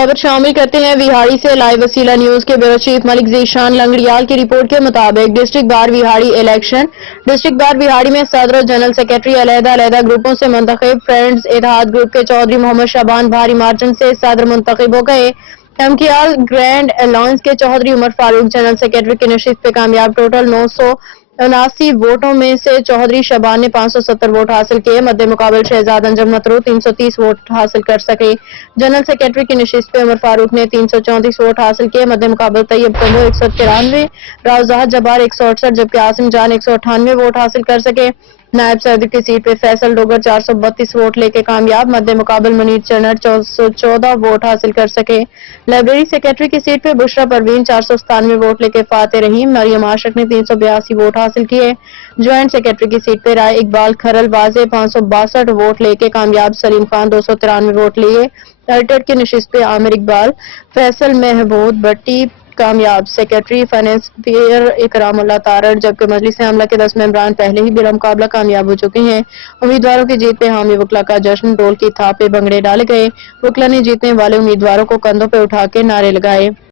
خبر شامل کرتے ہیں وہاڑی سے۔ لائیو وسیلہ نیوز کے بیورو چیف ملک ذیشان لنگڑیال کی رپورٹ کے مطابق district bar Vehari election district bar Vehari میں صدر اور جنرل سیکرٹری علیحدہ گروپوں سے منتخب۔ فرینڈز اتحاد گروپ کے چودھری محمد شعبان بھاری مارجن سے صدر منتخب ہو گئے۔ MKL گرینڈ الائنس کے چودھری عمر فاروق جنرل سیکرٹری کی نشست پہ کامیاب۔ ٹوٹل 979 ووٹوں میں سے چودھری شعبان نے 570 ووٹ حاصل کیے۔ مد مقابل شہزاد انجم مترو 330 ووٹ حاصل کر سکے۔ جنرل سیکرٹری کی نشست پہ عمر فاروق نے 334 ووٹ حاصل کیے۔ مد مقابل طیب کمبو 193، راؤ زاہد جبار 168 جبکہ عاصم جان 198 ووٹ حاصل کر سکے۔ نائب صدر کی سیٹ پہ فیصل ڈوگر 432 ووٹ لے کے کامیاب۔ مد مقابل منیر چنر 414 ووٹ حاصل کر سکے۔ لائبریری سیکرٹری کی سیٹ پہ بشرا پروین 497 ووٹ لے کے فاتح رہی۔ مریم عاشق نے 382 ووٹ حاصل کیے۔ جوائنٹ سیکرٹری کی سیٹ پہ رائے اقبال کھرل واضح 562 ووٹ لے کے کامیاب۔ سلیم خان 293 ووٹ لیے۔ ایڈیٹر کی نشست پہ عامر اقبال، فیصل محمود بٹی کامیاب۔ سیکرٹری فائنانس پیر اکرام اللہ تارڑ جبکہ مجلس عاملہ کے 10 ممبران پہلے ہی بلا مقابلہ کامیاب ہو چکے ہیں۔ امیدواروں کی جیت پہ حامی وکلا کا جشن، ڈول کی تھاپ پہ بھنگڑے ڈالے گئے۔ وکلا نے جیتنے والے امیدواروں کو کندھوں پہ اٹھا کے نعرے لگائے۔